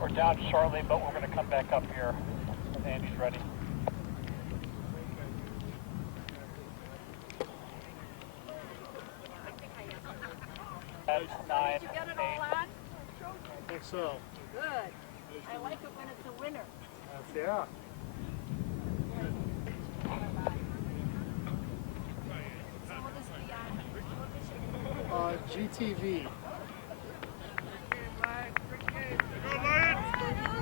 We're down shortly, but we're going to come back up here when Andy's ready. That's 9, Did you get it 8. all on? I think so. Good. I like it when it's a winner. Yeah. So will this be on television? GTV.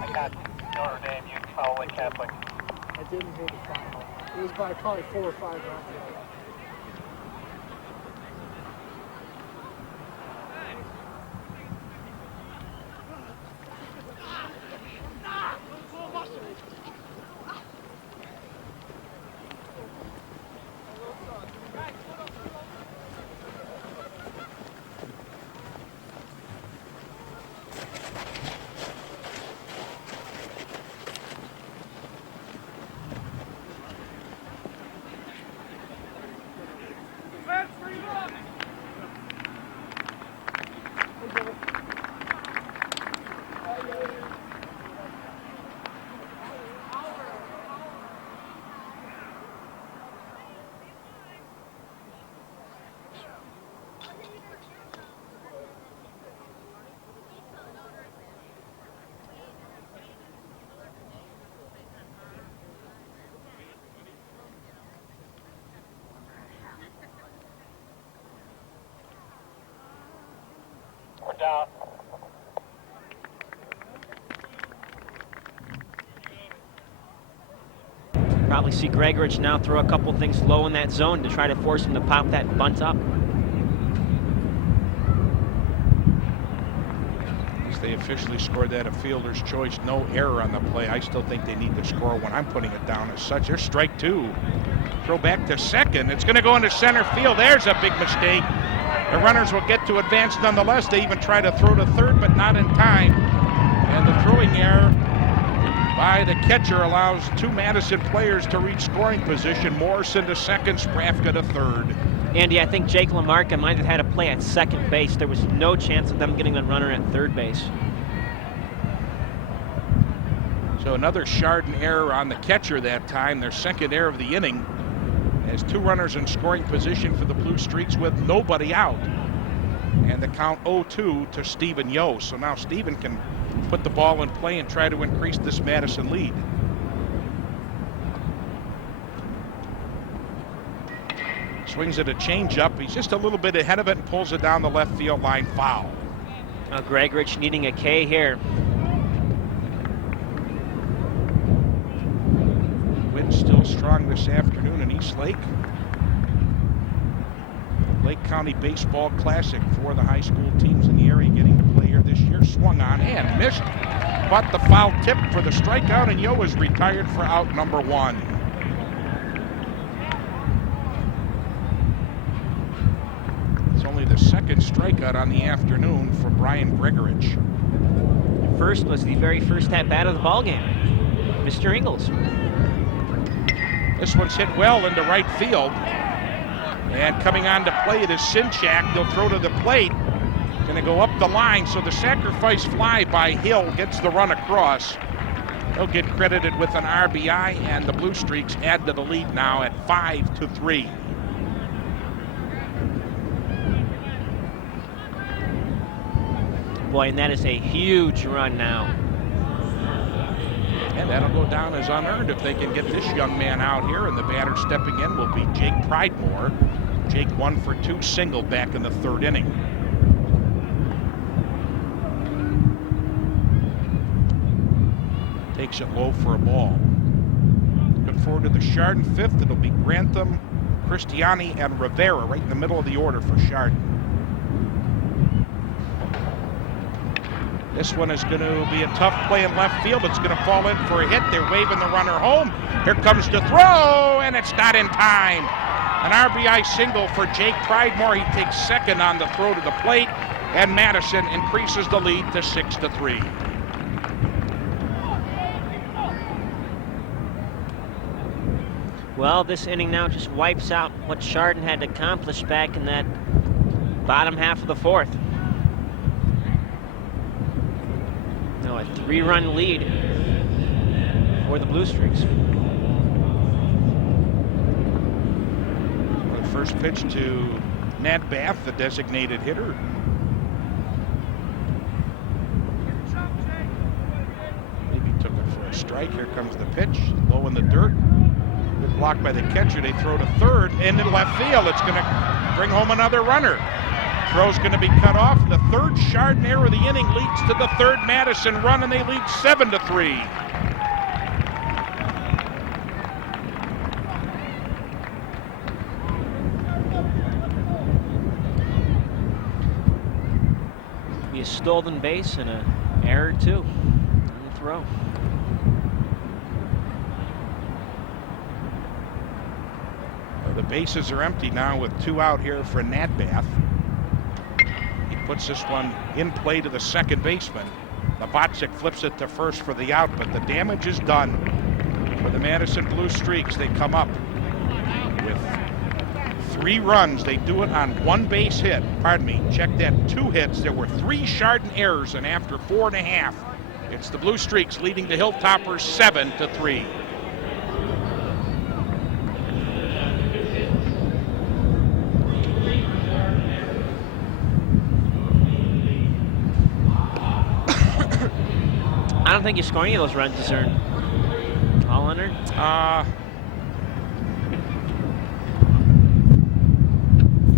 I got Notre Dame, Utah, Lake Catholic. I didn't hear the final. It was by probably 4 or 5 rounds. We're down. Probably see Gregorich now throw a couple things low in that zone to try to force him to pop that bunt up. As they officially scored that a fielder's choice, no error on the play. I still think they need to score when I'm putting it down as such. There's strike 2. Throw back to second. It's going to go into center field. There's a big mistake. The runners will get to advance nonetheless. They even try to throw to third, but not in time. And the throwing error by the catcher allows 2 Madison players to reach scoring position. Morrison to second, Sprafka to third. Andy, I think Jake Lamarca might have had a play at second base. There was no chance of them getting a runner at third base. So another Chardon error on the catcher that time, their second error of the inning, as 2 runners in scoring position for the Blue Streaks with nobody out. And the count 0-2 to Stephen Yost. So now Stephen can put the ball in play and try to increase this Madison lead. Swings at a changeup. He's just a little bit ahead of it and pulls it down the left field line. Foul. Now Gregorich needing a K here. Wind still strong this afternoon in East Lake. Lake County Baseball Classic for the high school teams in the area getting to play here this year. Swung on and missed. But the foul tip for the strikeout, and Yo is retired for out number 1. It's only the second strikeout on the afternoon for Brian Gregorich. First was the very first at-bat of the ballgame. Mr. Ingles. This one's hit well into right field. And coming on to play it is Sinchak. They'll throw to the plate. Going to go up the line, so the sacrifice fly by Hill gets the run across. He'll get credited with an RBI, and the Blue Streaks add to the lead now at 5-3. Boy, and that is a huge run now. And that'll go down as unearned if they can get this young man out here. And the batter stepping in will be Jake Pridemore. Jake 1 for 2 single back in the 3rd inning. Takes it low for a ball. Looking forward to the Chardon 5th. It'll be Grantham, Cristiani, and Rivera right in the middle of the order for Chardon. This one is going to be a tough play in left field. It's going to fall in for a hit. They're waving the runner home. Here comes the throw, and it's not in time. An RBI single for Jake Pridemore. He takes second on the throw to the plate, and Madison increases the lead to 6-3. Well, this inning now just wipes out what Chardon had accomplished back in that bottom half of the 4th. Now a 3-run lead for the Blue Streaks. The first pitch to Nat Bath, the designated hitter. Maybe took it for a strike. Here comes the pitch, low in the dirt. Good block by the catcher. They throw to third, into left field. It's going to bring home another runner. Throw's going to be cut off. The 3rd Chardon error of the inning leads to the 3rd Madison run, and they lead 7-3. Be a stolen base and an error too on the throw. The bases are empty now with 2 out here for Nat Bath. He puts this one in play to the second baseman. Labotzik flips it to first for the out, but the damage is done for the Madison Blue Streaks. They come up with 3 runs. They do it on 1 base hit. Pardon me, check that, 2 hits. There were 3 Chardon errors, and after 4.5, it's the Blue Streaks leading the Hilltoppers 7-3. I don't think you score any of those runs this turn. All under?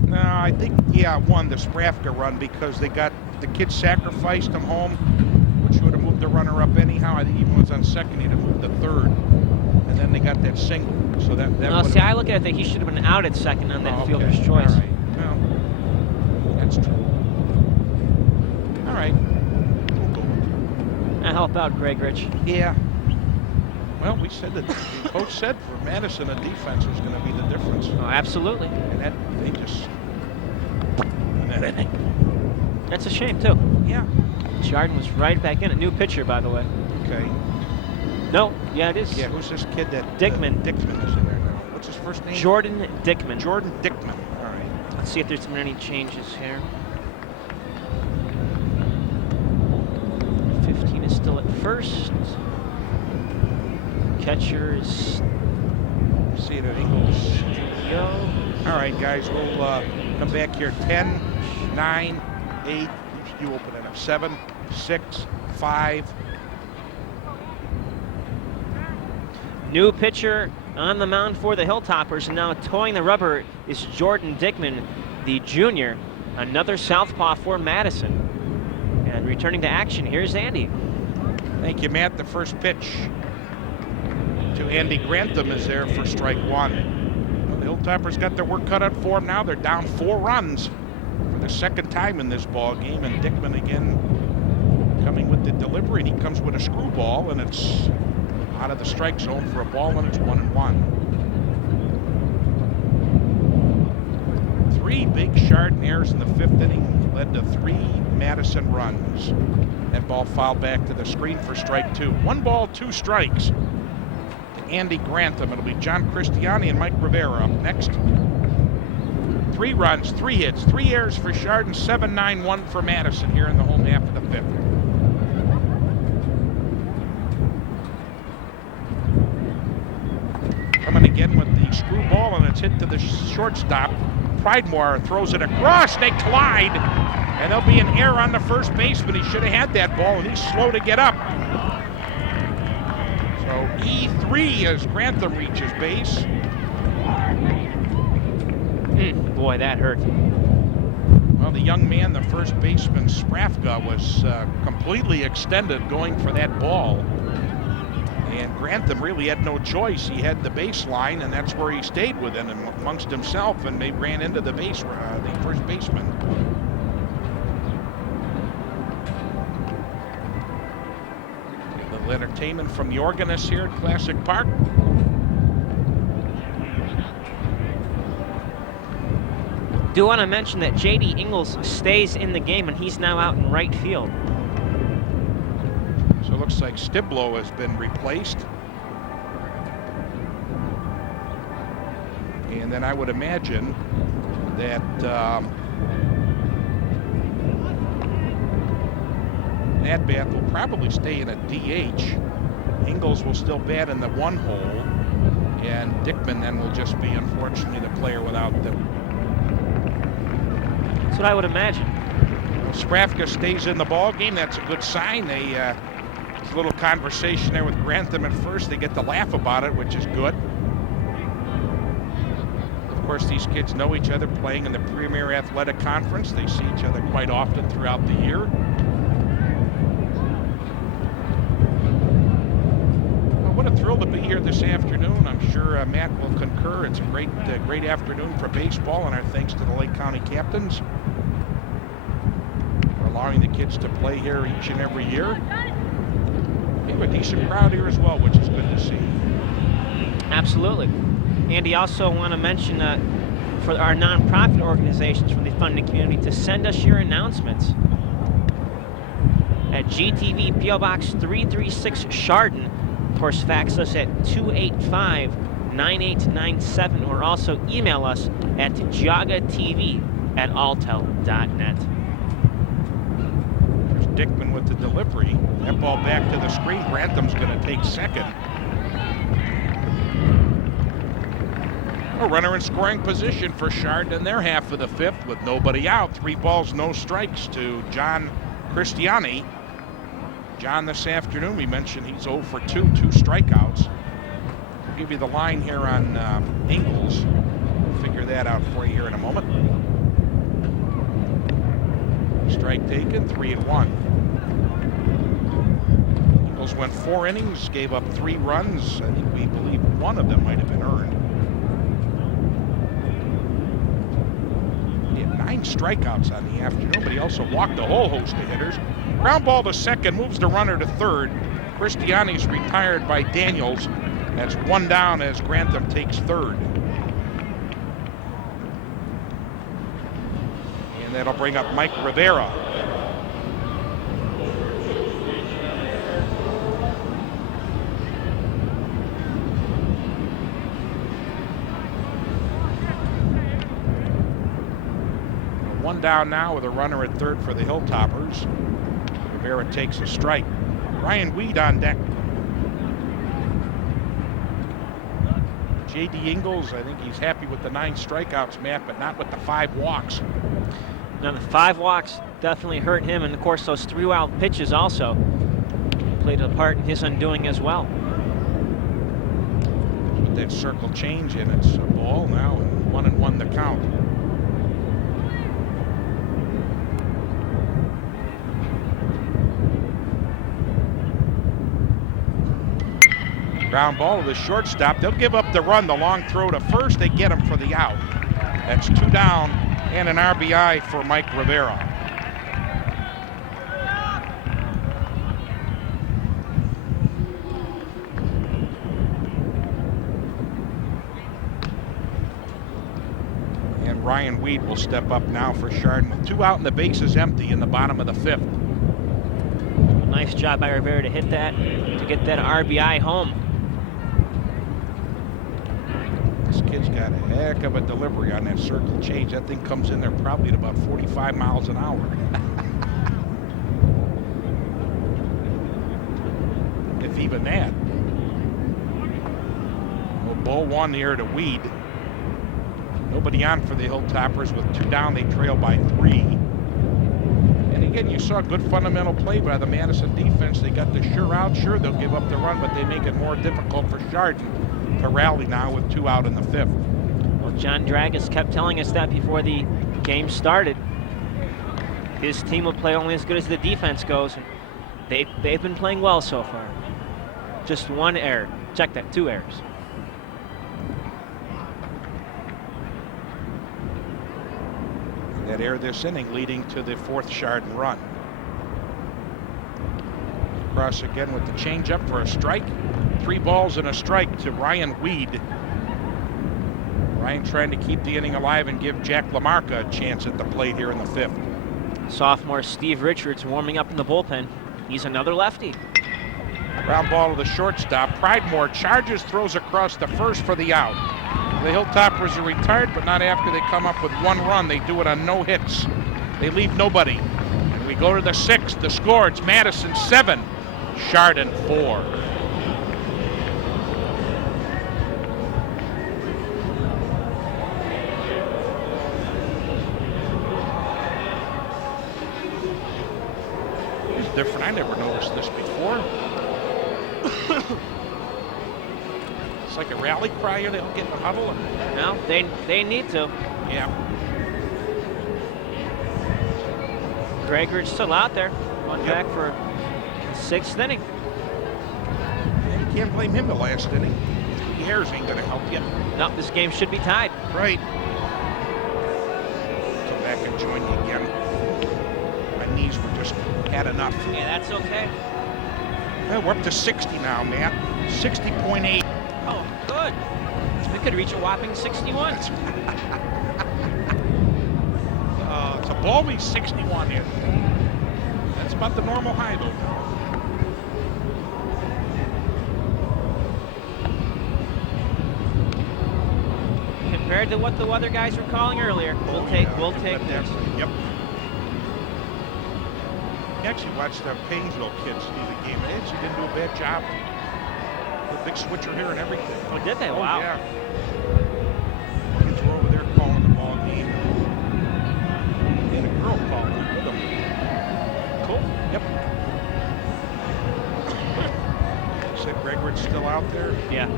No, I think, yeah, 1, the Sprafka run, because they got the kid sacrificed him home, which would have moved the runner up anyhow. I think even was on second, he'd have moved to 3rd, and then they got that single. So that No, see, I look at it, I think he should have been out at second on that okay. fielder's choice. All right. Well, that's true. All right. That help out Gregorich. Yeah. Well, we said that, the coach said for Madison, the defense was going to be the difference. Oh, absolutely. And that, they just, That's a shame, too. yeah. Chardon was right back in. A new pitcher, by the way. Okay. No, yeah, it is. Yeah, who's this kid that? Dickman. Dickman is in there now. What's his first name? Jordan Dickman. Jordan Dickman. All right. Let's see if there's been any changes here. 15 is still at first. Catcher is See it at Ingles. go. All right, guys, we'll come back here. 10, 9, 8. You open it up. 7, 6, 5. New pitcher On the mound for the Hilltoppers, and now towing the rubber is Jordan Dickman, the junior, another southpaw for Madison. And returning to action, here's Andy. Thank you, Matt. The first pitch to Andy Grantham is there for strike one. The Hilltoppers got their work cut out for them now. They're down 4 runs for the second time in this ball game, and Dickman again coming with the delivery, and he comes with a screwball, and it's out of the strike zone for a ball, and it's 1-1. 3 big Chardon errors in the 5th inning led to 3 Madison runs. That ball fouled back to the screen for strike 2. 1 ball, 2 strikes to Andy Grantham. It'll be John Cristiani and Mike Rivera up next. 3 runs, 3 hits, 3 errors for Chardon, 7-9-1 for Madison here in the home half of the 5th. Coming again with the screwball, and it's hit to the shortstop. Pridemore throws it across. They collide, and there'll be an error on the first baseman. He should have had that ball, and he's slow to get up. So E3 as Grantham reaches base. Boy, that hurt. Well, the young man, the first baseman, Sprafka, was completely extended going for that ball. And Grantham really had no choice. He had the baseline, and that's where he stayed with it and amongst himself, and they ran into the the first baseman. A little entertainment from the organist here at Classic Park. Do want to mention that J.D. Ingles stays in the game, and he's now out in right field. So it looks like Stiblo has been replaced. And then I would imagine that Nadbath will probably stay in a DH. Ingles will still bat in the 1 hole, and Dickman then will just be, unfortunately, the player without the. That's what I would imagine. Sprafka stays in the ball game. That's a good sign. There's a little conversation there with Grantham at first. They get to laugh about it, which is good. Of course, these kids know each other playing in the Premier Athletic Conference. They see each other quite often throughout the year. Well, what a thrill to be here this afternoon. I'm sure Matt will concur. It's a great afternoon for baseball, and our thanks to the Lake County captains for allowing the kids to play here each and every year. We have a decent crowd here as well, which is good to see. Absolutely. Andy, also want to mention for our nonprofit organizations from the funding community to send us your announcements at GTV PO Box 336 Chardon. Of course, fax us at 285-9897, or also email us at jagatv@altel.net. Dickman with the delivery. That ball back to the screen. Grantham's going to take second. A runner in scoring position for Chardon in their half of the 5th with nobody out. 3 balls, no strikes to John Cristiani. John this afternoon, we mentioned he's 0 for 2, 2 strikeouts. I'll give you the line here on Ingles. We'll figure that out for you here in a moment. Strike taken, 3-1. Ingles went 4 innings, gave up 3 runs. I think we believe 1 of them might have been earned. He had 9 strikeouts on the afternoon, but he also walked a whole host of hitters. Ground ball to second, moves the runner to third. Cristiani's retired by Daniels. That's 1 down as Grantham takes third. And that'll bring up Mike Rivera. One down now with a runner at third for the Hilltoppers. Rivera takes a strike. Ryan Weed on deck. J.D. Ingles, I think he's happy with the 9 strikeouts, Matt, but not with the 5 walks. Now, the 5 walks definitely hurt him, and of course, those 3 wild pitches also played a part in his undoing as well. that circle change, and it's a ball now, and 1-1 the count. Ground ball to the shortstop. They'll give up the run, the long throw to first. They get him for the out. That's 2 down and an RBI for Mike Rivera. And Ryan Weed will step up now for Chardon with 2 out and the base is empty in the bottom of the 5th. Nice job by Rivera to hit that, to get that RBI home. This kid's got a heck of a delivery on that circle change. That thing comes in there probably at about 45 miles an hour. If even that. Well, ball 1 here to Weed. Nobody on for the Hilltoppers with 2 down. They trail by 3. And again, you saw a good fundamental play by the Madison defense. They got the sure out. Sure, they'll give up the run, but they make it more difficult for Chardon to rally now with 2 out in the 5th. Well, John Dragus kept telling us that before the game started. His team will play only as good as the defense goes, and they've been playing well so far. Just 1 error. Check that, 2 errors. That error this inning leading to the 4th Chardon run. Cross again with the changeup for a strike. 3 balls and a strike to Ryan Weed. Ryan trying to keep the inning alive and give Jack LaMarca a chance at the plate here in the 5th. Sophomore Steve Richards warming up in the bullpen. He's another lefty. Ground ball to the shortstop. Pridemore charges, throws across the first for the out. The Hilltoppers are retired, but not after they come up with 1 run. They do it on no hits. They leave nobody. And we go to the 6th. The score, it's Madison 7, Chardon 4. It's different. I never noticed this before. It's like a rally cry here. They don't get in the huddle. No, they need to. Yeah. Gregorich still out there. Going back for the 6th inning. You can't blame him the last inning. 3 errors ain't going to help you. No, this game should be tied. Right. Come back and join you again. My knees were just had enough. Yeah, that's okay. Well, we're up to 60 now, Matt. 60.8. Oh, good. We could reach a whopping 61. It's a balmy 61 here. That's about the normal high, though. Compared to what the weather guys were calling earlier, we'll take this. Yep. You actually watched the Painesville kids do the game. They actually didn't do a bad job. The big switcher here and everything. Oh, did they? Oh, Wow. yeah. Kids were over there calling the ball game. And a girl calling it with them. Cool. Yep. Said Gregorich still out there. Yeah.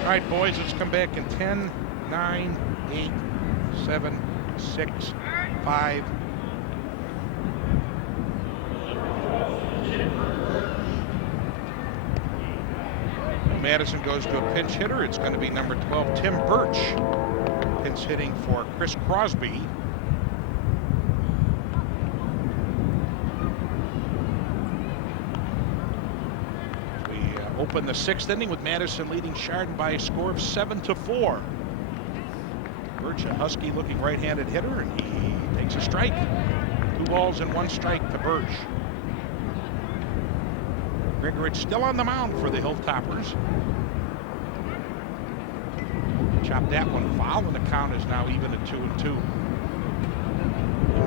All right, boys, let's come back in 10, 9, 8, 7, 6, 5. Madison goes to a pinch hitter. It's going to be number 12, Tim Birch. Pinch hitting for Chris Crosby. We open the 6th inning with Madison leading Chardon by a score of 7-4. Birch, a Husky looking right-handed hitter, and he takes a strike. 2 balls and 1 strike to Birch. Gregorich still on the mound for the Hilltoppers. Chop that one foul, and the count is now even at 2-2.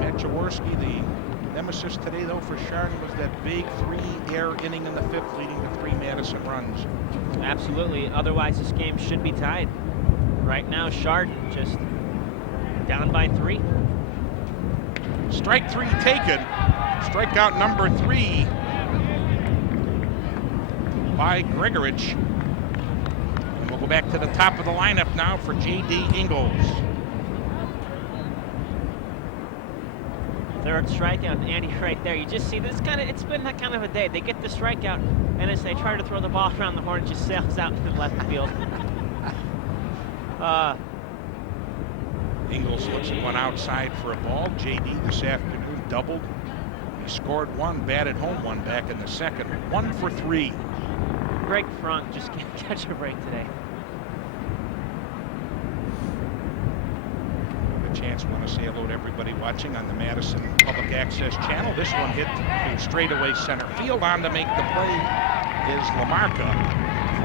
Matt Jaworski, the nemesis today, though, for Chardon was that big 3-error inning in the 5th, leading to 3 Madison runs. Absolutely. Otherwise, this game should be tied. Right now, Chardon just down by 3. Strike 3 taken. Strikeout number 3 by Gregorich. back to the top of the lineup now for J.D. Ingles. Third strikeout, Andy, right there. You just see this it's been that kind of a day. They get the strikeout, and as they try to throw the ball around the horn, it just sails out into left field. Ingles looks at one outside for a ball. J.D. this afternoon doubled. He scored one, batted home one back in the second. 1 for 3. Greg Frunk just can't catch a break today. A chance, want to say hello to everybody watching on the Madison Public Access channel. This one hit to straightaway center field. On to make the play is Lamarca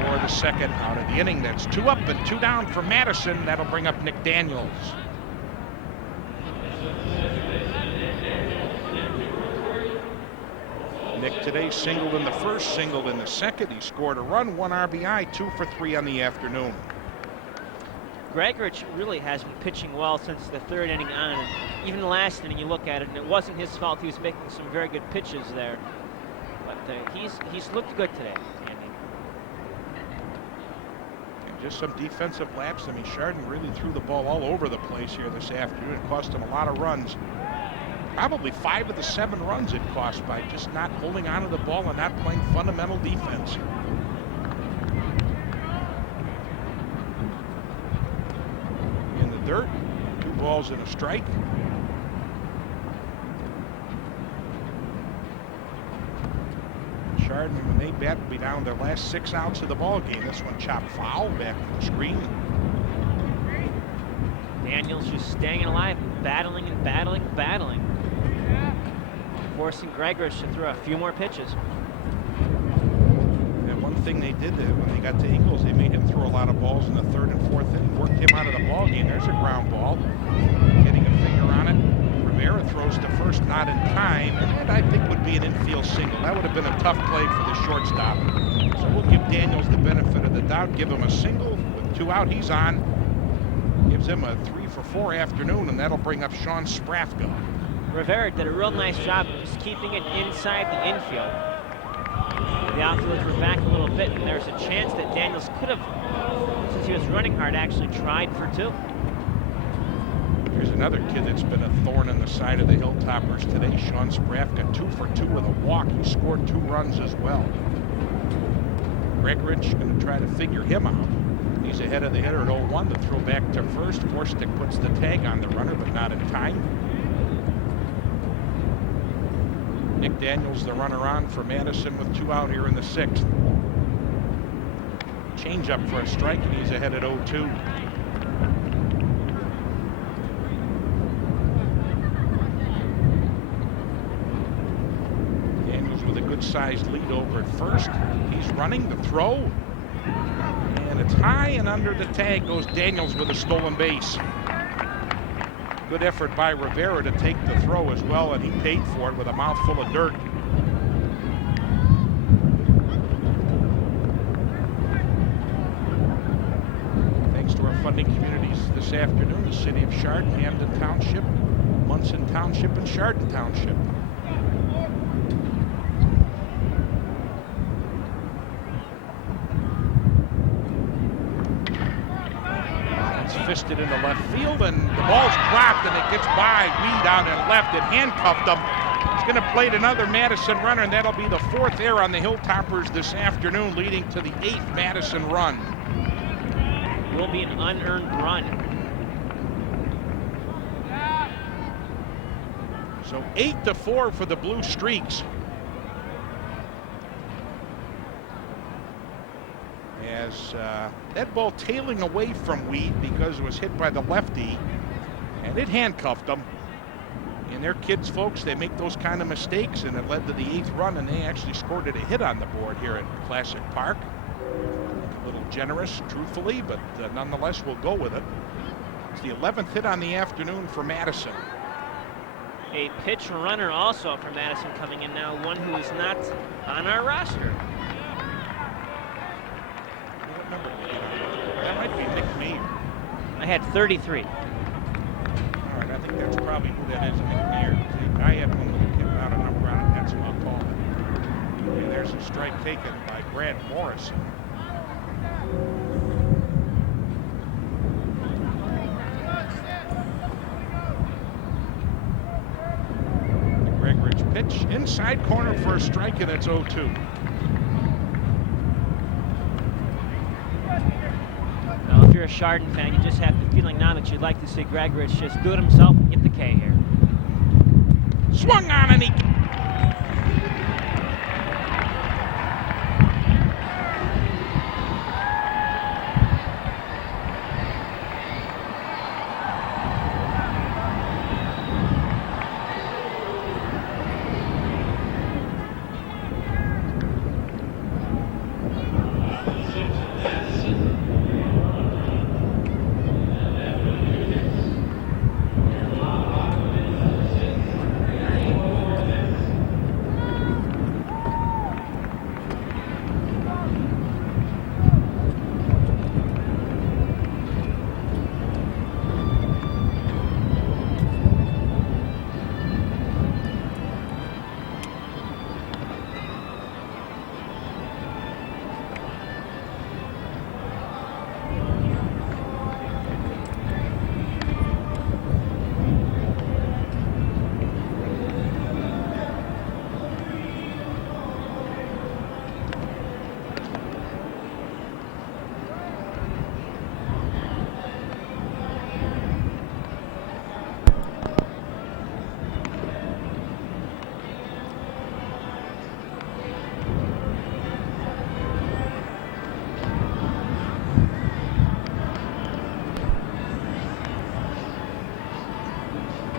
for the second out of the inning. That's 2 up and 2 down for Madison. That'll bring up Nick Daniels. Nick today singled in the first, singled in the second. He scored a run, 1 RBI, 2 for 3 on the afternoon. Gregory really has been pitching well since the third inning on. And even the last inning, you look at it, and it wasn't his fault. He was making some very good pitches there. But he's looked good today, Andy. And just some defensive lapse. I mean, Chardon really threw the ball all over the place here this afternoon. It cost him a lot of runs. Probably 5 of the 7 runs it cost by just not holding on to the ball and not playing fundamental defense. In the dirt, 2 balls and a strike. Chardon, when they bat, will be down their last 6 outs of the ball game. This one chopped foul back to the screen. Daniels just staying alive, battling and battling, battling. Forcing Gregorish to throw a few more pitches. And one thing they did when they got to Ingles, they made him throw a lot of balls in the third and fourth inning, worked him out of the ball game. There's a ground ball, getting a finger on it. Rivera throws to first, not in time, and that I think would be an infield single. That would have been a tough play for the shortstop. So we'll give Daniels the benefit of the doubt, give him a single. With 2 out, he's on. Gives him a 3 for 4 afternoon, and that'll bring up Sean Sprafka. Rivera did a real nice job of just keeping it inside the infield. The outfielders were back a little bit, and there's a chance that Daniels could have, since he was running hard, actually tried for 2. Here's another kid that's been a thorn in the side of the Hilltoppers today. Sean Sprafka, 2 for 2 with a walk. He scored 2 runs as well. Gregorich going to try to figure him out. He's ahead of the hitter at 0-1. The throw back to first. Forstick puts the tag on the runner, but not in time. Nick Daniels, the runner on for Madison with 2 out here in the 6th. Change up for a strike, and he's ahead at 0-2. Daniels with a good-sized lead over at first. He's running the throw. And it's high and under the tag goes Daniels with a stolen base. Good effort by Rivera to take the throw as well, and he paid for it with a mouthful of dirt. Thanks to our funding communities this afternoon, the City of Chardon, Hamden Township, Munson Township, and Chardon Township. Fisted into left field, and the ball's dropped, and it gets by Weed down and left. It handcuffed him. He's going to plate another Madison runner, and that'll be the 4th error on the Hilltoppers this afternoon, leading to the 8th Madison run. Will be an unearned run. So 8-4 for the Blue Streaks. As that ball tailing away from Weed because it was hit by the lefty, and it handcuffed them. And they're kids, folks. They make those kind of mistakes, and it led to the 8th run, and they actually scored a hit on the board here at Classic Park. A little generous, truthfully, but nonetheless, we'll go with it. It's the 11th hit on the afternoon for Madison. A pitch runner also for Madison coming in now, one who is not on our roster. What number did we get on? That might be Nick Meir. I had 33. All right, I think that's probably who that is, Nick Meir. I have one without a number on it. That's who I'll call it. And there's a strike taken by Grant Morrison. Pitch inside corner for a strike, and it's 0-2. Well, if you're a Chardon fan, you just have the feeling now that you'd like to see Gregorich just do it himself and get the K here. Swung on, and he...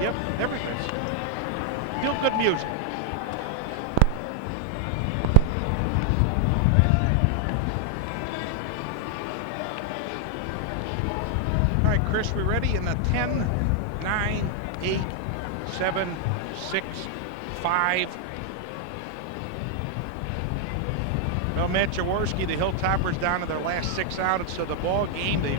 Yep, everything. Feel good music. All right, Chris, we ready? In the 10, 9, 8, 7, 6, 5. Well, Matt Jaworski, the Hilltoppers down to their last 6 outs of the ball game. They've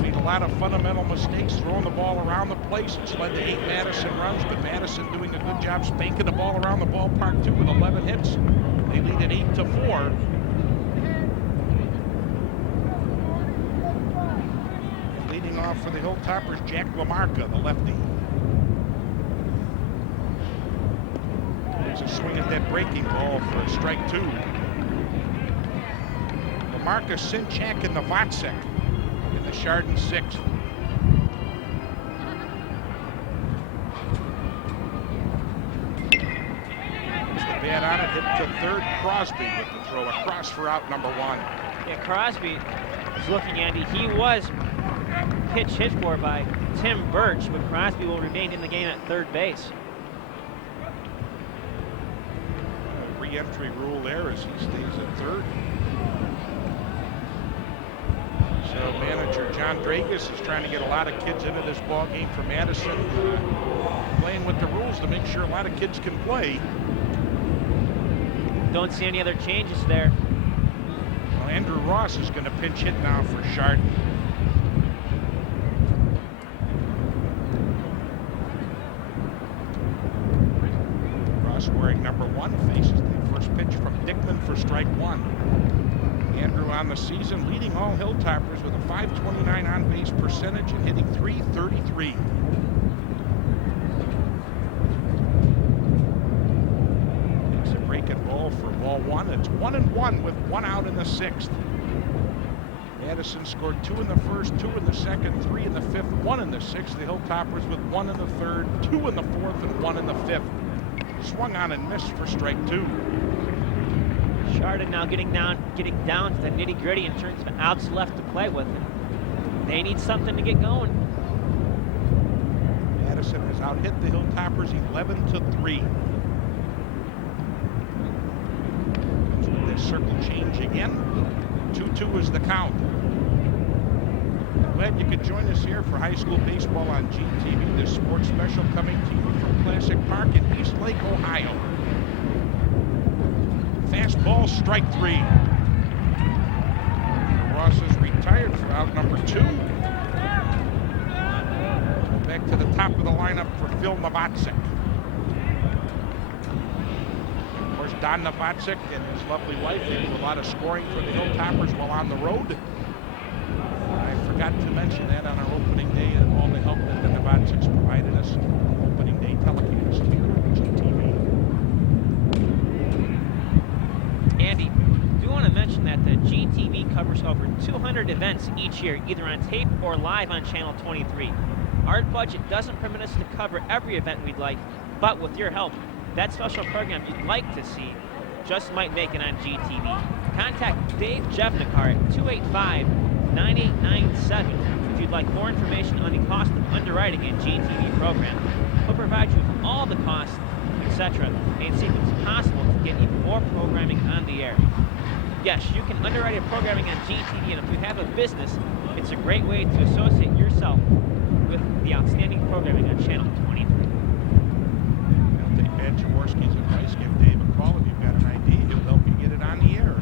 made a lot of fundamental mistakes throwing the ball around the place. It's led to 8 Madison runs, but Madison doing a good job spanking the ball around the ballpark too with 11 hits. They lead at 8-4. And leading off for the Hilltoppers, Jack LaMarca, the lefty. There's a swing at that breaking ball for a strike 2. LaMarca, Sinchak, and Novacek. The Chardon 6th. It's the bat on it, hit to third. Crosby with the throw across for out number 1. Yeah, Crosby is looking, Andy. He was pitch hit for by Tim Birch, but Crosby will remain in the game at third base. Re-entry rule there as he stays at third. So manager John Dragus is trying to get a lot of kids into this ball game for Madison, playing with the rules to make sure a lot of kids can play. Don't see any other changes there. Well, Andrew Ross is going to pinch hit now for Chardon. Ross, wearing number 1, faces the first pitch from Dickman for strike 1. Andrew on the season leading all Hilltoppers with a .529 on-base percentage and hitting .333. Takes a breaking ball for ball 1. It's 1-1 with 1 out in the 6th. Madison scored 2 in the first, 2 in the second, 3 in the 5th, 1 in the 6th. The Hilltoppers with 1 in the 3rd, 2 in the 4th, and 1 in the 5th. Swung on and missed for strike 2. Chardon now getting down to the nitty-gritty in terms of outs left to play with. They need something to get going. Madison has out-hit the Hilltoppers 11-3. This circle change again. 2-2 is the count. Glad you could join us here for high school baseball on GTV. This sports special coming to you from Classic Park in East Lake, Ohio. Fastball, strike 3. Ross is retired for out number 2. Back to the top of the lineup for Phil Novacek. Of course, Don Novacek and his lovely wife, they do a lot of scoring for the Hilltoppers while on the road. I forgot to mention that on our opening day and all the help that the Novaceks provided us. Opening day telecast here on GTV. each year, either on tape or live on Channel 23. Our budget doesn't permit us to cover every event we'd like, but with your help, that special program you'd like to see just might make it on GTV. Contact Dave Jevnikar at 285-9897 if you'd like more information on the cost of underwriting a GTV program. He'll provide you with all the costs, etc., and see if it's possible to get even more programming on the air. Yes, you can underwrite a programming on GTV, and if you have a business, it's a great way to associate yourself with the outstanding programming on Channel 23. I'll take Matt Jaworski's advice. Give Dave a call if you've got an idea. He'll help you get it on the air.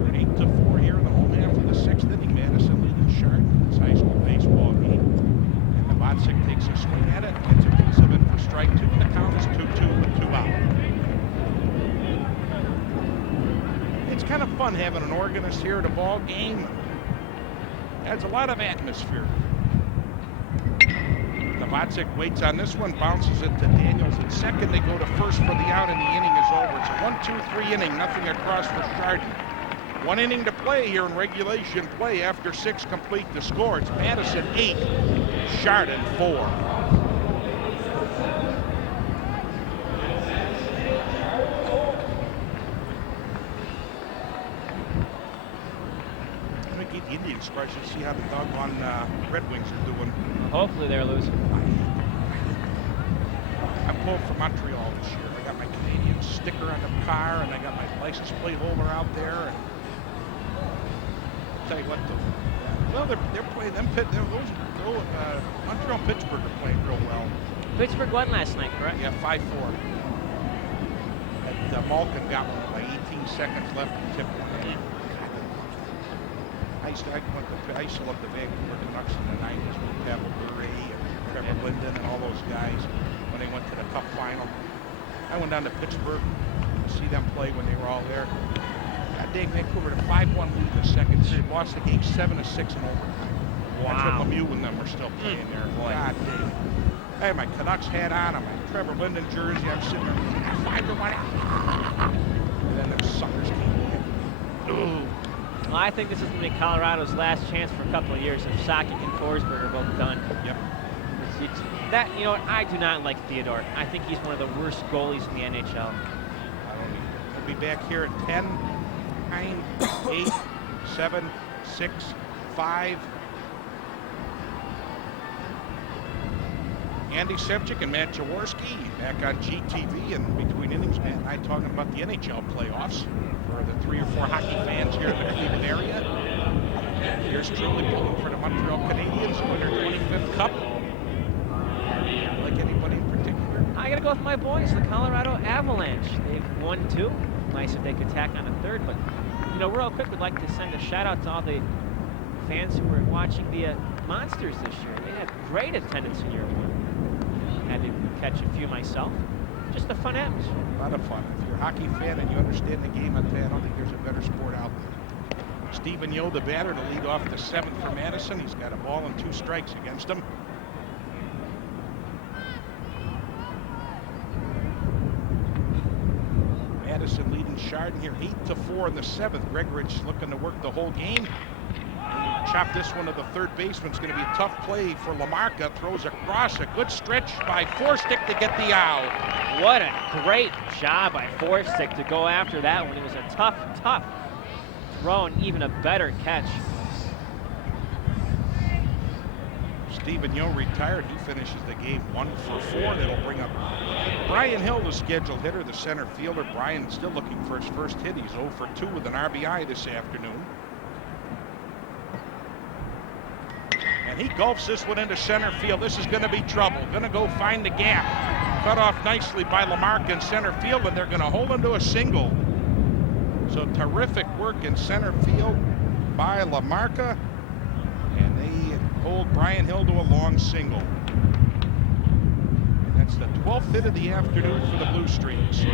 We're 8-4 here in the home half of the 6th inning. Madison leading Chardon. It's high school baseball game. And Novotzik takes a swing at it. Gets a piece of it for strike 2. The count is 2-2 with 2 out. It's kind of fun having an organist here at a ball game. Adds a lot of atmosphere. Novotzik waits on this one, bounces it to Daniels at second. They go to first for the out, and the inning is over. It's a 1-2-3 inning, nothing across for Chardon. 1 inning to play here in regulation play after 6 complete to score. It's Madison 8, Chardon 4. The Indians probably should see how the doggone Red Wings are doing. Hopefully they're losing. I'm pulled from Montreal this year. I got my Canadian sticker on the car, and I got my license plate holder out there. And I'll tell you what, they're playing them. Montreal and Pittsburgh are playing real well. Pittsburgh won last night, correct? Yeah, 5-4. And Malkin got one with like 18 seconds left and tipped one in. I used to love the Vancouver Canucks in the 90s with Pavel Bure and Trevor Linden and all those guys when they went to the Cup final. I went down to Pittsburgh to see them play when they were all there. That day, Vancouver had a 5-1 lead in the second period, lost the game 7-6 in overtime. Wow. That's when Lemieux and them were still playing there. God damn. I had my Canucks hat on, my Trevor Linden jersey. I'm sitting there, 5-1. And then the suckers came in. Ooh. Well, I think this is going to be Colorado's last chance for a couple of years if Sakic and Forsberg are both done. Yep. That, you know what, I do not like Theodore. I think he's one of the worst goalies in the NHL. We'll be back here at 10, 9, 8, 7, 6, 5. Andy Sevchik and Matt Jaworski back on GTV, and between innings, Matt and I talking about the NHL playoffs for the 3 or 4 hockey fans here in the Cleveland area. Here's truly pulling for the Montreal Canadiens to win their 25th Cup. Like anybody in particular? I got to go with my boys, the Colorado Avalanche. They've won 2. Nice if they could tack on a 3rd, but, you know, real quick, we'd like to send a shout out to all the fans who were watching the Monsters this year. They had great attendance in year 1. Had to catch a few myself. Just a fun atmosphere. A lot of fun. If you're a hockey fan and you understand the game, I don't think there's a better sport out there. Stephen Yo, the batter, to lead off the 7th for Madison. He's got a ball and 2 strikes against him. Madison leading Chardon here 8-4 in the 7th. Gregorich looking to work the whole game. Chop this one to the third baseman. It's going to be a tough play for Lamarca. Throws across. A good stretch by Forstick to get the out. What a great job by Forstick to go after that one. It was a tough throw and even a better catch. Stephen Yo retired. He finishes the game 1 for 4. That'll bring up Brian Hill, the scheduled hitter, the center fielder. Brian still looking for his first hit. He's 0 for 2 with an RBI this afternoon. And he gulps this one into center field. This is going to be trouble. Going to go find the gap. Cut off nicely by Lamarca in center field, and they're going to hold him to a single. So terrific work in center field by Lamarca. And they hold Brian Hill to a long single. And that's the 12th hit of the afternoon for the Blue Streaks.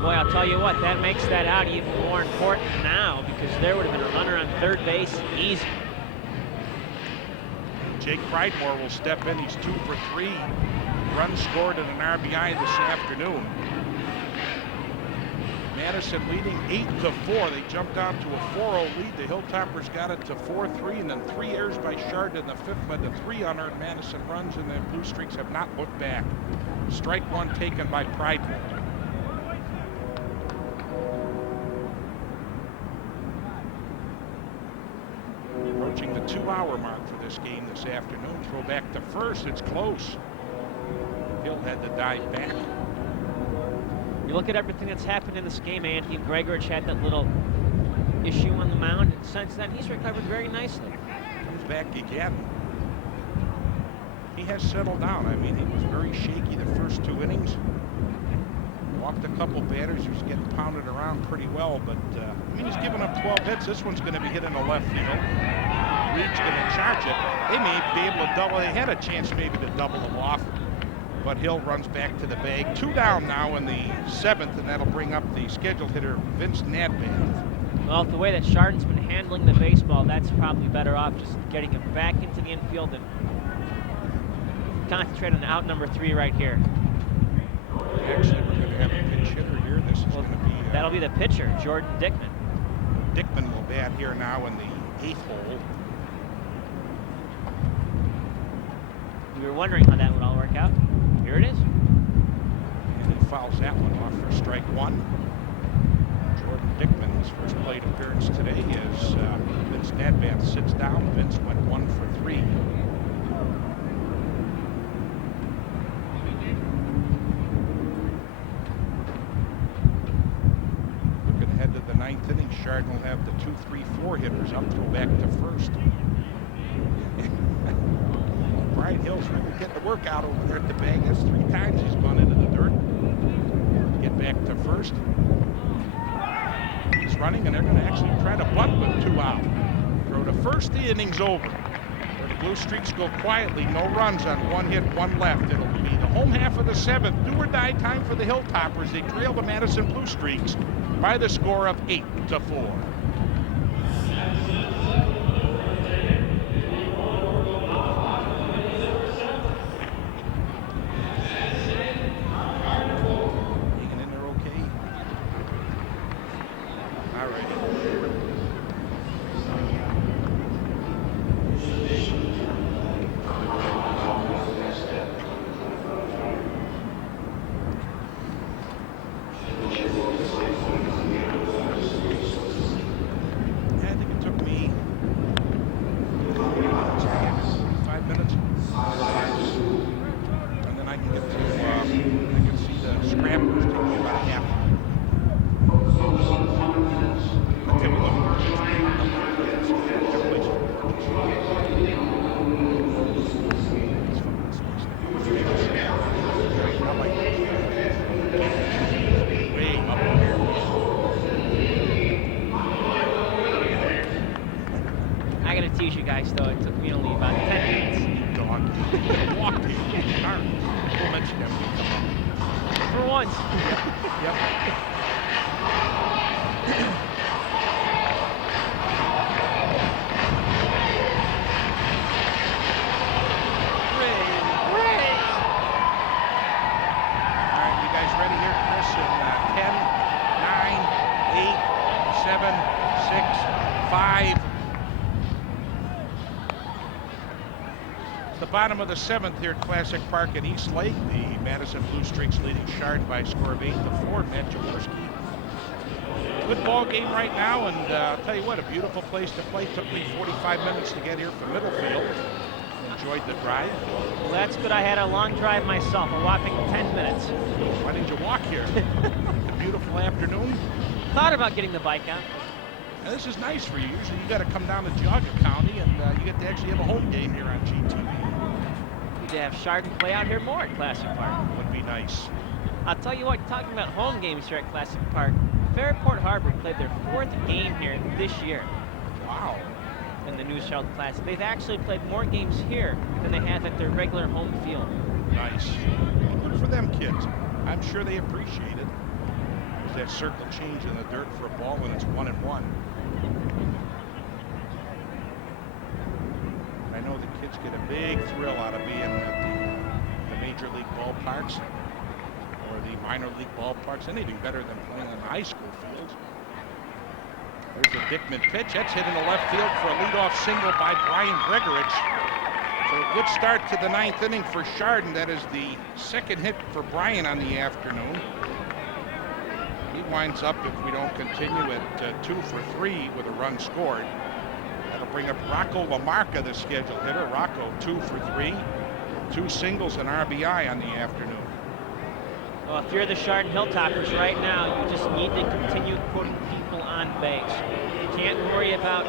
Boy, I'll tell you what, that makes that out even more important now, because there would have been a runner on third base easy. Jake Pridemore will step in. He's 2 for 3. Runs scored and an RBI this afternoon. Madison leading 8-4. They jumped down to a 4-0 lead. The Hilltoppers got it to 4-3, and then 3 errors by Chardon in the 5th led to 3 unearned Madison runs, and the Blue Streaks have not looked back. Strike 1 taken by Prideville. Approaching the 2-hour mark for this game this afternoon. Throw back to first. It's close. Hill had to dive back. You look at everything that's happened in this game, Andy. Gregorich had that little issue on the mound, and since then he's recovered very nicely. Comes back again. He has settled down. I mean, he was very shaky the first 2 innings. Walked a couple batters. He was getting pounded around pretty well, but I mean, he's given up 12 hits. This one's going to be hit in the left field. Reed's going to charge it. They may be able to double. They had a chance maybe to double them off, but Hill runs back to the bag. 2 down now in the 7th, and that'll bring up the scheduled hitter, Vince Nadbath. Well, the way that Chardon's been handling the baseball, that's probably better off just getting him back into the infield and concentrate on out number 3 right here. Actually, we're going to have a pinch hitter here. This is going to be... That'll be the pitcher, Jordan Dickman. Dickman will bat here now in the 8th hole. We were wondering how that would all work out. Here it is. And he fouls that one off for strike 1. Jordan Dickman, his first plate appearance today, as Vince Nadbath sits down. Vince went 1 for 3. Looking ahead to the 9th inning, Chardon will have the 2, 3, 4 hitters up, throw back to first. Brian Hill's really getting the work out over there at the bag. That's 3 times he's gone into the dirt. Get back to first. He's running, and they're going to actually try to bunt with 2 out. Throw to first, the inning's over. Where the Blue Streaks go quietly, no runs on 1 hit, 1 left. It'll be the home half of the 7th. Do or die time for the Hilltoppers. They trail the Madison Blue Streaks by the score of 8-4. Bottom of the 7th here at Classic Park in East Lake. The Madison Blue Streaks leading Chardon by a score of 8-4. Matt Jaworski. Good ball game right now, and I'll tell you what, a beautiful place to play. Took me 45 minutes to get here from Middlefield. Enjoyed the drive. Well, that's good. I had a long drive myself, a whopping 10 minutes. Why didn't you walk here? A beautiful afternoon. Thought about getting the bike out. Now, this is nice for you. Usually you got to come down to Geauga County, and you get to actually have a home game here on GTV. To have Chardon play out here more at Classic Park. Would be nice. I'll tell you what, talking about home games here at Classic Park, Fairport Harbor played their 4th game here this year. Wow. In the New Charlotte Classic. They've actually played more games here than they have at their regular home field. Nice. Good for them kids. I'm sure they appreciate it. There's that circle change in the dirt for a ball when it's 1-1. I know the kids get a big thrill out of being at the major league ballparks, or or the minor league ballparks, anything better than playing on the high school fields. There's a Dickman pitch. That's hit in the left field for a leadoff single by Brian Gregorich. So a good start to the ninth inning for Chardon. That is the second hit for Brian on the afternoon. He winds up, if we don't continue, at 2 for 3 with a run scored. That'll bring up Rocco LaMarca, the scheduled hitter. Rocco 2 for 3, 2 singles and RBI on the afternoon. Well, if you're the Chardon Hilltoppers right now, you just need to continue putting people on base. You can't worry about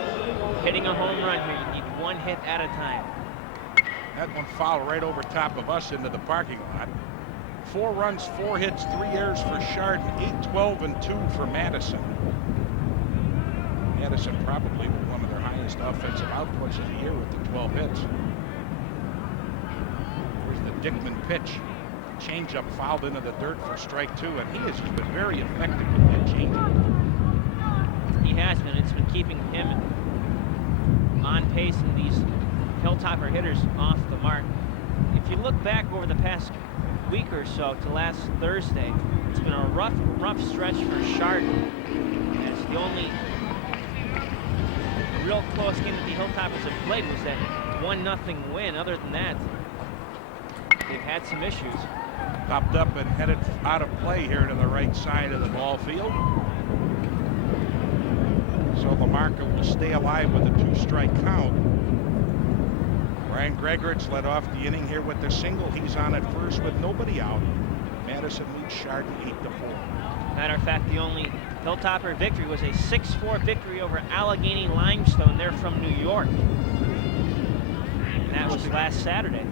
hitting a home run here. You need one hit at a time. That one fouled right over top of us into the parking lot. 4 runs, 4 hits, 3 errors for Chardon, 8-12 and 2 for Madison. Madison probably one of their highest offensive outputs of the year with the 12 hits. Here's the Dickman pitch. Changeup fouled into the dirt for strike 2, and he has been very effective with that changeup. He has been. It's been keeping him on pace and these Hilltopper hitters off the mark. If you look back over the past week or so to last Thursday, it's been a rough stretch for Chardon. It's the only real close game that the Hilltoppers have played was that 1-0 win. Other than that, they've had some issues. Popped up and headed out of play here to the right side of the ball field. So LaMarca will stay alive with a 2-strike count. Brian Gregorich led off the inning here with the single. He's on at first with nobody out. Madison leads Chardon 8-4. Matter of fact, the only Hilltopper victory was a 6-4 victory over Allegheny Limestone. They're from New York. And that was last Saturday.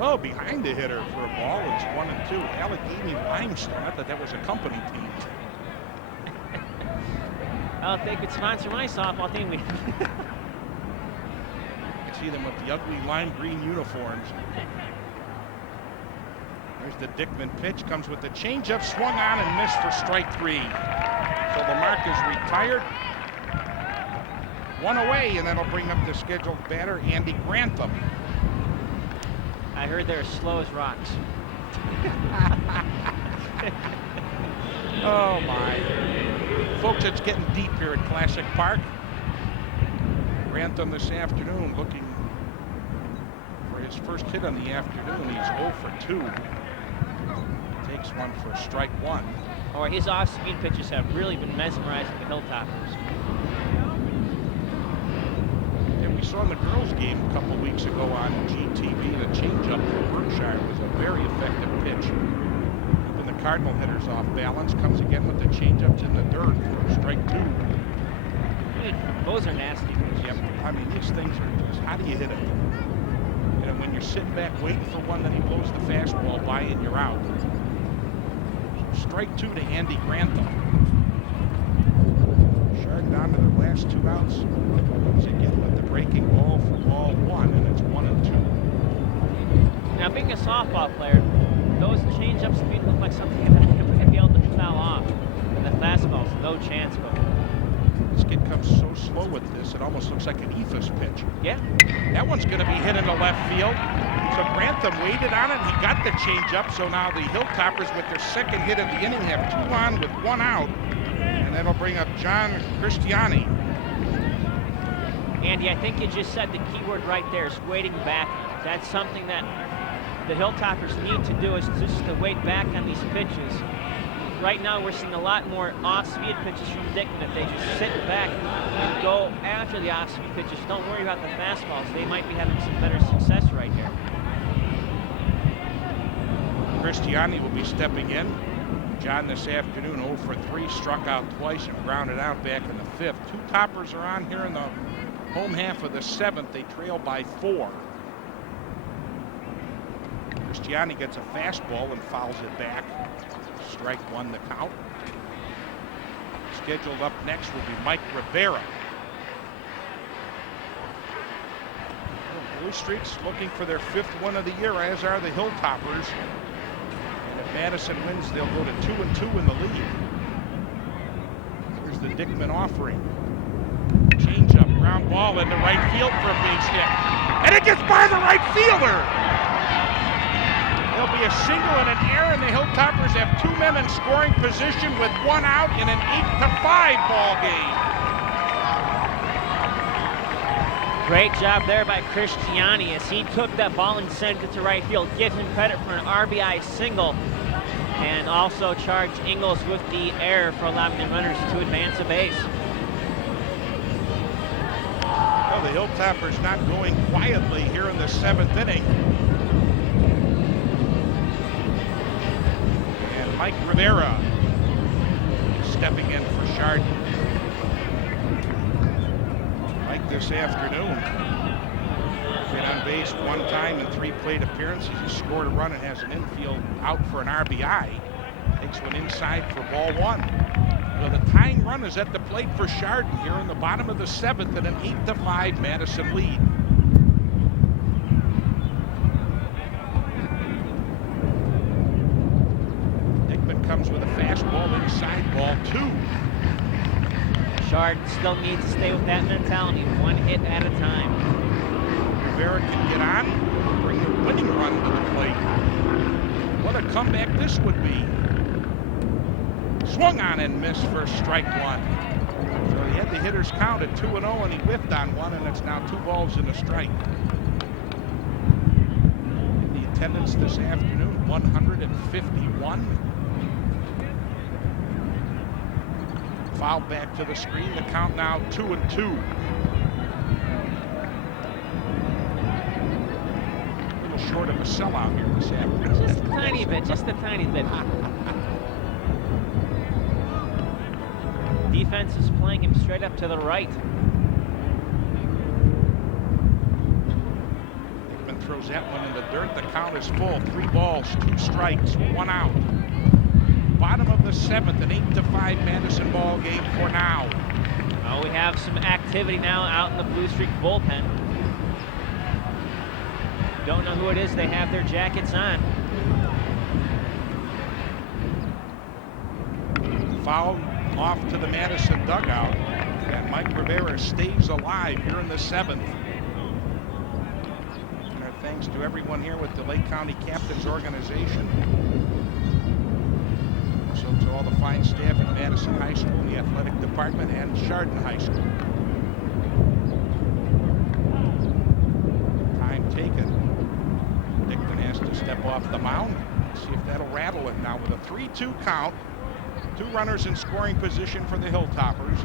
Oh, behind the hitter for a ball. It's 1-2. Allegheny Limestone. I thought that was a company team. Well, if they could sponsor my softball team, we. I see them with the ugly lime green uniforms. There's the Dickman pitch. Comes with the changeup. Swung on and missed for strike 3. So LaMarca's retired. 1 away, and that'll bring up the scheduled batter, Andy Grantham. I heard they're as slow as rocks. Oh my. Folks, it's getting deep here at Classic Park. Grantham this afternoon looking for his first hit on the afternoon. He's 0 for 2. Takes one for strike 1. Or his off-speed pitches have really been mesmerizing the Hilltoppers. And we saw in the girls' game a couple weeks ago on GTV, the changeup for Berkshire was a very effective pitch. Keeping the Cardinal hitters off balance. Comes again with the changeups in the dirt for strike 2. Those are nasty pitches. Yep. I mean, these things are just, how do you hit it? And when you're sitting back waiting for one, then he blows the fastball by and you're out. Strike 2 to Andy Grantham. Chardon down to their last 2 outs. Once again with the breaking ball for ball 1, and it's 1-2. Now, being a softball player, those change-ups to me look like something that I'm going to be able to foul off. And the fastball's no chance, but this kid comes so slow with this, it almost looks like an ephus pitch. yeah. That one's going to be hit into left field. So Grantham waited on it. He got the changeup. So now the Hilltoppers, with their second hit of the inning, have 2 on with 1 out. And that'll bring up John Cristiani. Andy, I think you just said the key word right there is waiting back. That's something that the Hilltoppers need to do, is just to wait back on these pitches. Right now, we're seeing a lot more off-speed pitches from Dickman. If they just sit back and go after the off-speed pitches, don't worry about the fastballs. They might be having some better success right here. Cristiani will be stepping in. John this afternoon 0 for 3, struck out twice and grounded out back in the 5th. 2 toppers are on here in the home half of the 7th. They trail by 4. Cristiani gets a fastball and fouls it back. Strike 1 the count. Scheduled up next will be Mike Rivera. Blue Streaks looking for their 5th win of the year, as are the Hilltoppers. And if Madison wins, they'll go to 2-2 in the league. Here's the Dickman offering. Change-up, ground ball into right field for a base hit. And it gets by the right fielder! There'll be a single and an error, and the Hilltoppers have 2 men in scoring position with 1 out in an 8-5 ball game. Great job there by Christiani as he took that ball and sent it to right field. Give him credit for an RBI single, and also charge Ingles with the error for allowing the runners to advance a base. Well, the Hilltoppers not going quietly here in the 7th inning. And Mike Rivera stepping in for Chardon. Mike this afternoon been on base 1 time in 3 plate appearances. He scored a run and has an infield out for an RBI. Takes one inside for ball 1. Well, the tying run is at the plate for Chardon here in the bottom of the 7th in an 8-5 Madison lead. Dickman comes with a fastball inside ball 2. Chardon still needs to stay with that mentality, 1 hit at a time. Rivera can get on, bring the winning run to the plate. What a comeback this would be. Swung on and missed for strike 1. So he had the hitters count at 2-0, and he whiffed on 1, and it's now 2 balls and a strike. The attendance this afternoon, 151. Foul back to the screen. The count now 2-2. A little short of a sellout here this afternoon. Just a tiny bit, just a tiny bit. Defense is playing him straight up to the right. Dickman throws that one in the dirt. The count is full. 3 balls, 2 strikes, 1 out. Bottom of the 7th, an 8-5 Madison ball game for now. Oh, we have some activity now out in the Blue Streak bullpen. Don't know who it is. They have their jackets on. Foul off to the Madison dugout. And Mike Rivera stays alive here in the 7th. And our thanks to everyone here with the Lake County Captains Organization. Also to all the fine staff at Madison High School, the athletic department, and Chardon High School. Time taken. Dickman has to step off the mound. See if that'll rattle it now with a 3-2 count. 2 runners in scoring position for the Hilltoppers.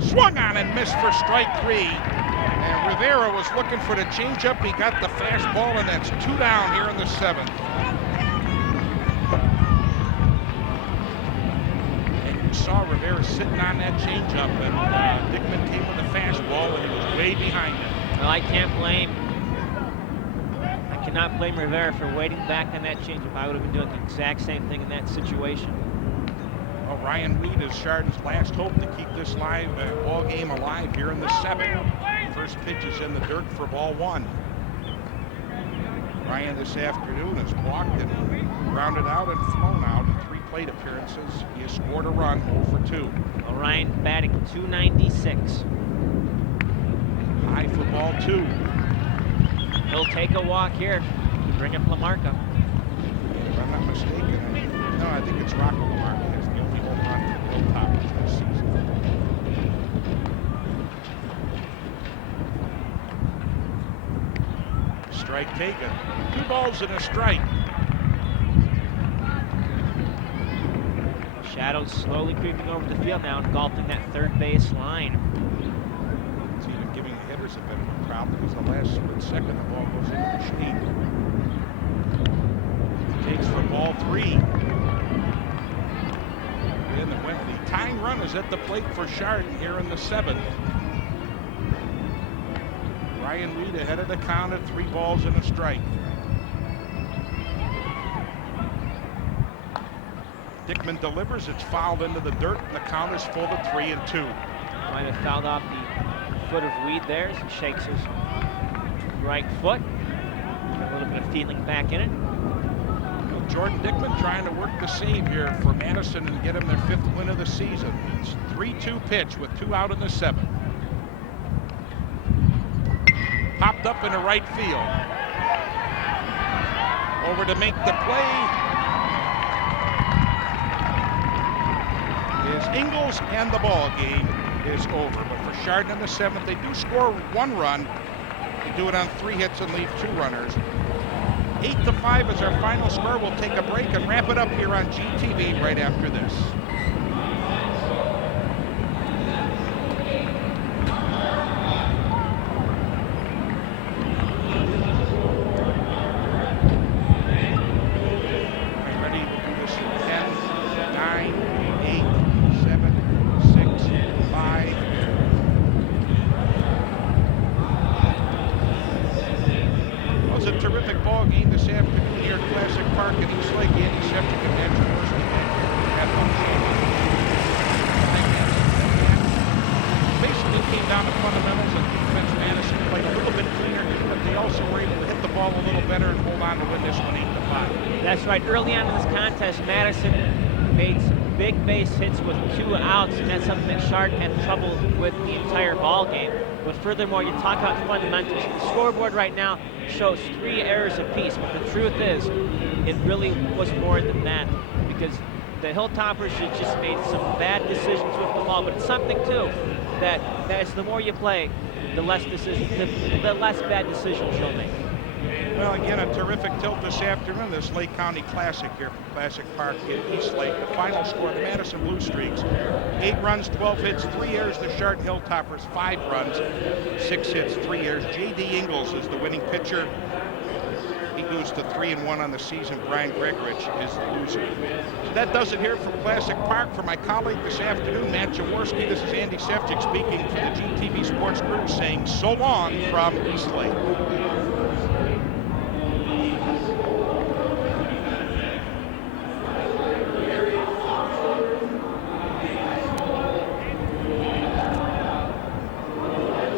Swung on and missed for strike 3. And Rivera was looking for the changeup. He got the fastball, and that's 2 down here in the 7th. And you saw Rivera sitting on that changeup, and Dickman came with a fastball, and he was way behind him. Well, I can't blame. I cannot blame Rivera for waiting back on that changeup. I would have been doing the exact same thing in that situation. Well, Ryan Reed is Chardon's last hope to keep this ball game alive here in the 7th. First pitch is in the dirt for ball 1. Ryan this afternoon has walked and grounded out and flown out in 3 plate appearances. He has scored a run, 0 for 2. Well, Ryan batting .296. High for ball 2. He'll take a walk here to bring up LaMarca. If I'm not mistaken, no, I think it's Rocco LaMarca. He's the only home run for the Hilltoppers this season. Strike taken. 2 balls and a strike. Shadows slowly creeping over the field now, engulfing that third base line. It's even giving the hitters a bit of a problem because the last split second the ball goes into the shade. Takes for ball 3. And the tying run is at the plate for Chardon here in the 7th. Ryan Reed ahead of the count at 3 balls and a strike. Dickman delivers. It's fouled into the dirt, and the count is full to 3-2. Might have fouled off the foot of Weed there as he shakes his right foot. Got a little bit of feeling back in it. Well, Jordan Dickman trying to work the save here for Madison and get him their 5th win of the season. It's 3-2 pitch with 2 out in the 7th. Popped up into right field. Over to make the play is Ingles, and the ball game is over. But for Chardon in the 7th, they do score 1 run. They do it on 3 hits and leave 2 runners. 8-5 is our final score. We'll take a break and wrap it up here on GTV right after this. Ready? We'll do this in 10, 9, 8, 7, 6, 5. It was a terrific ball game this afternoon here at Classic Park in East Lake. Andy Sevcik and Matt Jaworski basically came down to fundamentals and defense. Madison played a little bit cleaner, but they also were able to hit the ball a little better and hold on to win this one 8-5. That's right. Early on in this contest, Madison made some big base hits with 2 outs, and that's something that Chardon had trouble with the entire ball game. But furthermore, you talk about fundamentals. The scoreboard right now shows 3 errors apiece, but the truth is, it really was more than that, because the Hilltoppers had just made some bad decisions with the ball. But it's something too that as the more you play, the less bad decisions you'll make. Well, again, a terrific tilt this afternoon, this Lake County Classic here from Classic Park in East Lake. The final score, the Madison Blue Streaks, 8 runs, 12 hits, 3 errors. The Chardon Hilltoppers, 5 runs, 6 hits, 3 errors. J.D. Ingles is the winning pitcher. He goes to 3-1 on the season. Brian Gregorich is the loser. So that does it here from Classic Park. For my colleague this afternoon, Matt Jaworski, this is Andy Sevcik speaking for the GTV Sports Group, saying so long from East Lake.